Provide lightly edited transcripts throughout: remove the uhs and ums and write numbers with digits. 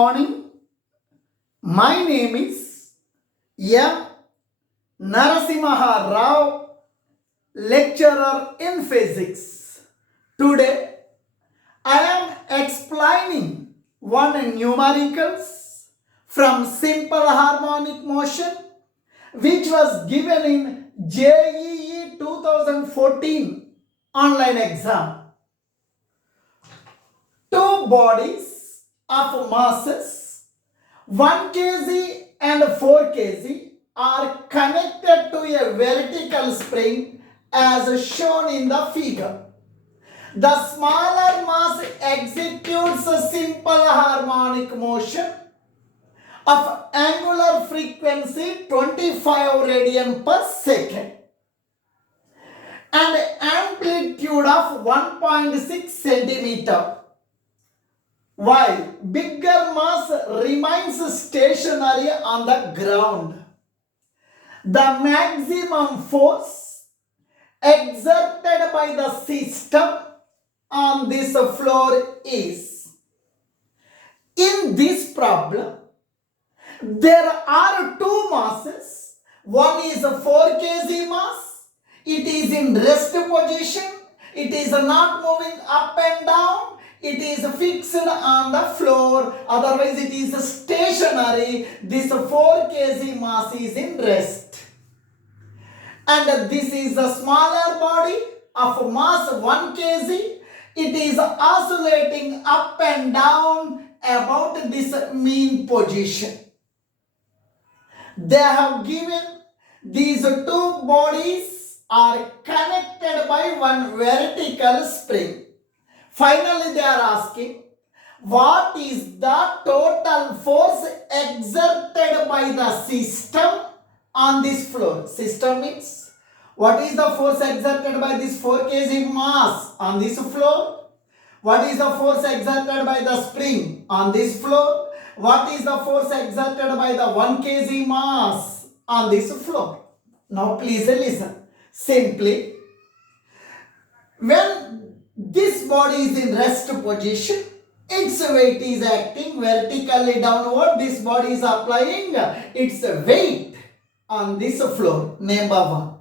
Morning. My name is M. NARASIMHARAO, lecturer in physics. Today, I am explaining one numericals from simple harmonic motion which was given in JEE 2014 online exam. Two bodies of masses 1 kg and 4 kg are connected to a vertical spring as shown in the figure. The smaller mass executes a simple harmonic motion of angular frequency 25 radian per second and amplitude of 1.6 centimeter, while bigger mass remains stationary on the ground. The maximum force exerted by the system on this floor is. In this problem, there are two masses. One is a 4 kg mass. It is in rest position. It is not moving up and down. It is fixed on the floor. Otherwise, it is stationary. This 4 kg mass is in rest. And this is a smaller body of mass 1 kg. It is oscillating up and down about this mean position. They have given these two bodies are connected by one vertical spring. Finally, they are asking, what is the total force exerted by the system on this floor? System means, what is the force exerted by this 4 kg mass on this floor? What is the force exerted by the spring on this floor? What is the force exerted by the 1 kg mass on this floor? Now please listen. Simply, when this body is in rest position, its weight is acting vertically downward. This body is applying its weight on this floor. Number one.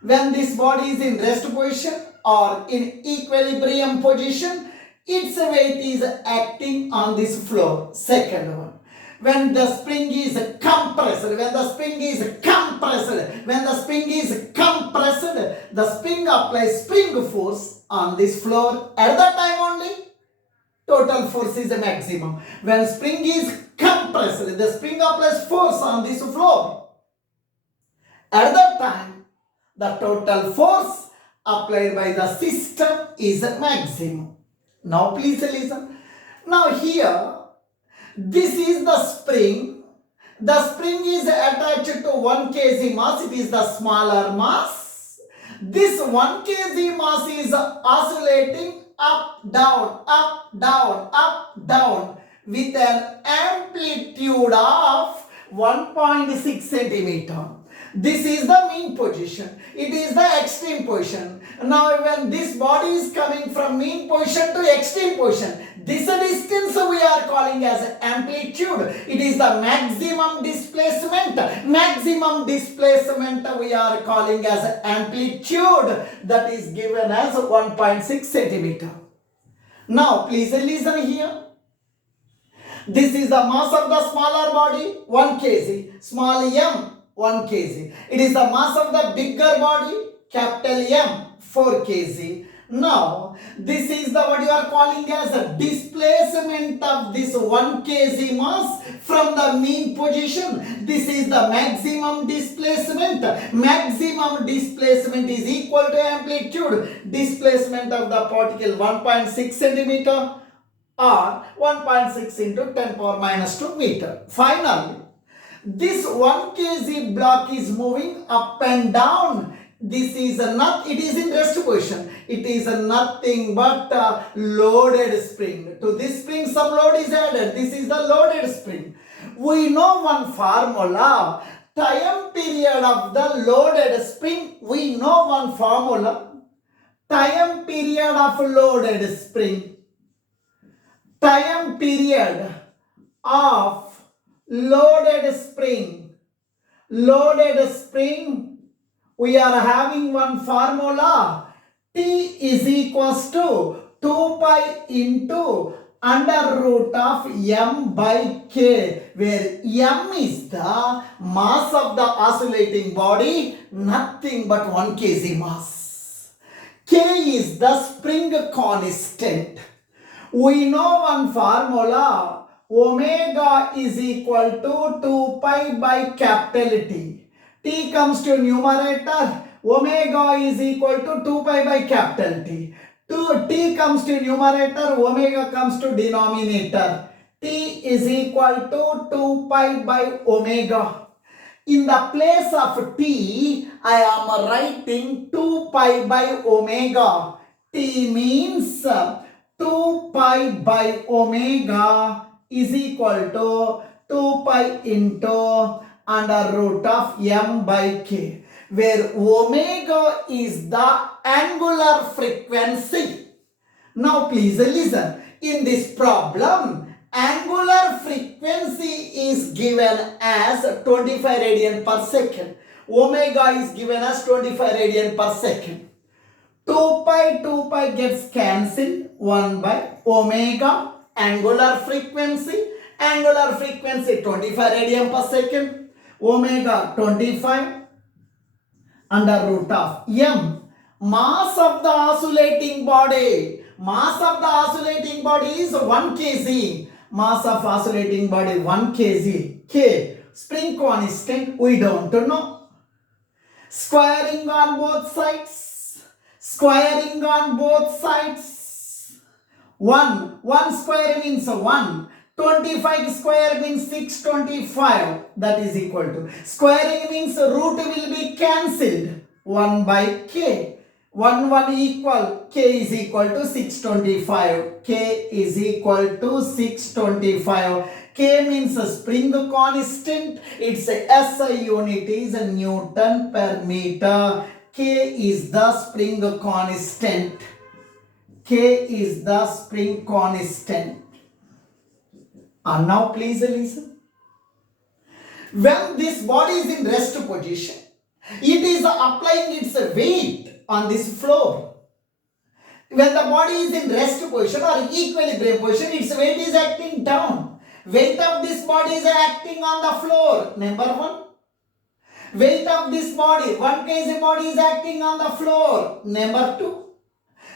When this body is in rest position or in equilibrium position, its weight is acting on this floor. Second one. When the spring is compressed, the spring applies spring force on this floor. At that time only, total force is a maximum. When spring is compressed, the spring applies force on this floor. At that time, the total force applied by the system is a maximum. Now please listen. Now here, this is the spring. The spring is attached to 1 kg mass. It is the smaller mass. This 1 kg mass is oscillating up, down, up, down, up, down with an amplitude of 1.6 centimeter. This is the mean position. It is the extreme position. Now when this body is coming from mean position to extreme position, this distance we are calling as amplitude. It is the maximum displacement. Maximum displacement we are calling as amplitude, that is given as 1.6 centimeter. Now please listen here. This is the mass of the smaller body, 1 kg. Small m, 1 kg. It is the mass of the bigger body, capital M, 4 kg. Now, this is the what you are calling as a displacement of this 1 kg mass from the mean position. This is the maximum displacement. Maximum displacement is equal to amplitude. Displacement of the particle 1.6 centimeter or 1.6 into 10 power minus 2 meter. Finally, this 1 kg block is moving up and down. This is it is in rest position. It is nothing but a loaded spring. To this spring some load is added. This is the loaded spring. We know one formula. Time period of the loaded spring. We know one formula. Time period of loaded spring. Time period of loaded spring. Loaded spring, we are having one formula. T is equals to 2 pi into under root of m by k, where m is the mass of the oscillating body, nothing but 1 kg mass. K is the spring constant. We know one formula, omega is equal to 2 pi by capital T. T comes to numerator, omega is equal to 2 pi by capital T. T comes to numerator, omega comes to denominator. T is equal to 2 pi by omega. In the place of T, I am writing 2 pi by omega. T means 2 pi by omega is equal to 2 pi into under root of m by k, where omega is the angular frequency. Now please listen. In this problem, angular frequency is given as 25 radian per second. Omega is given as 25 radian per second. 2 pi gets cancelled. 1 by omega, angular frequency 25 radian per second. Omega 25 under root of m, mass of the oscillating body. Mass of the oscillating body is 1 kg. Mass of oscillating body 1 kg. K, spring constant, we don't know. Squaring on both sides. Squaring on both sides. 1 square means 1. 25 square means 625. That is equal to. Squaring means root will be cancelled. 1 by k. 1 equal. K is equal to 625. K is equal to 625. K means a spring constant. Its SI unit is a Newton per meter. K is the spring constant. K is the spring constant. And now please listen. When this body is in rest position, it is applying its weight on this floor. When the body is in rest position or equilibrium position, its weight is acting down. Weight of this body is acting on the floor. Number 1. Weight of this body, 1 kg body is acting on the floor. Number 2.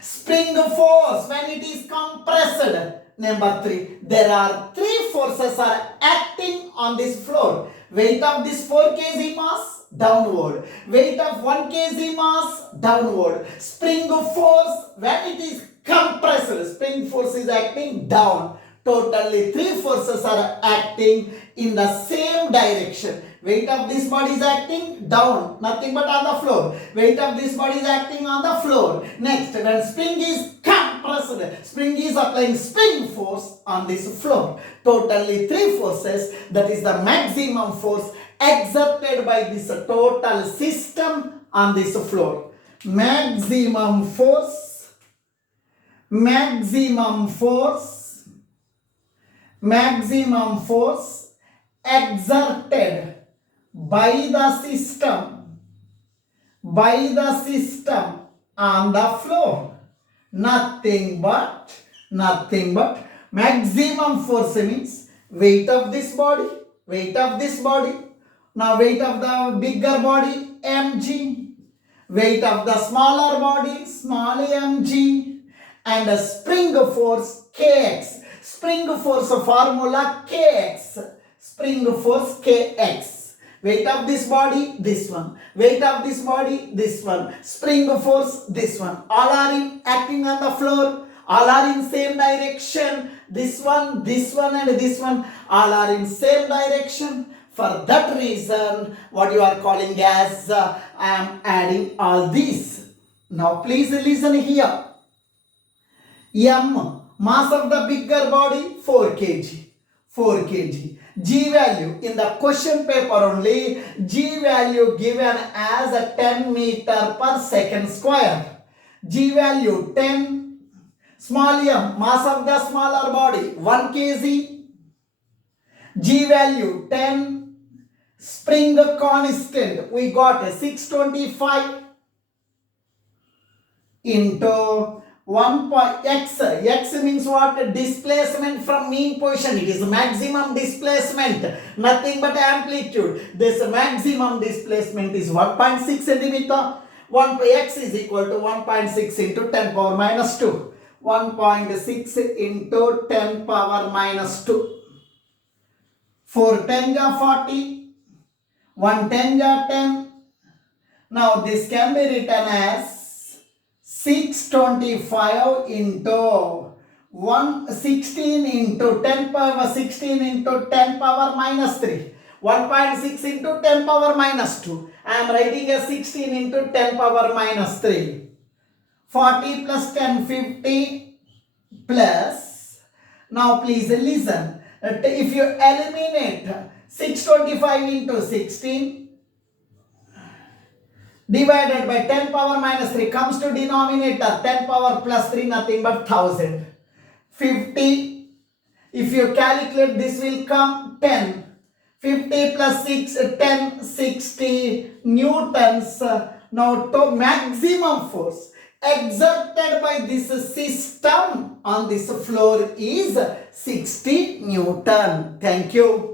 Spring force when it is compressed. Number 3. There are 3 forces are acting on this floor. Weight of this 4 kg mass, downward. Weight of 1 kg mass, downward. Spring force when it is compressed, spring force is acting down. Totally 3 forces are acting in the same direction. Weight of this body is acting down, nothing but on the floor. Weight of this body is acting on the floor. Next, when spring is compressed, spring is applying spring force on this floor. Totally 3 forces, that is the maximum force exerted by this total system on this floor. Maximum force exerted by the system on the floor. Nothing but maximum force means weight of this body. Now weight of the bigger body, mg. Weight of the smaller body, small mg. And a spring force, kx. Spring force formula, kx. Spring force, kx. Weight of this body, this one. Weight of this body, this one. Spring force, this one. All are acting on the floor. All are in same direction. This one, and this one. All are in same direction. For that reason, what you are calling as, I am adding all these. Now please listen here. M, mass of the bigger body, 4 kg. G value, in the question paper only, G value given as a 10 meter per second square. G value 10. Small m, mass of the smaller body, 1 kg. G value 10, spring constant, we got 625 into 1 point x. X means what? Displacement from mean position. It is maximum displacement, nothing but amplitude. This maximum displacement is 1.6 centimeter. 1 by x is equal to 1.6 into 10 power minus 2. 1.6 into 10 power minus 2. 4 10 ja 40. 1 10 ja 10. Now this can be written as 625 into 116 into 10 power 16 into 10 power minus 3. 1.6 into 10 power minus 2. I am writing as 16 into 10 power minus 3. 40 plus 10, 50 plus. Now please listen. If you eliminate 625 into 16 divided by 10 power minus 3 comes to denominator, 10 power plus 3 nothing but 1000. 50, if you calculate this will come 10. 50 plus 6, 10, 60 newtons. Now to maximum force exerted by this system on this floor is 60 Newton. Thank you.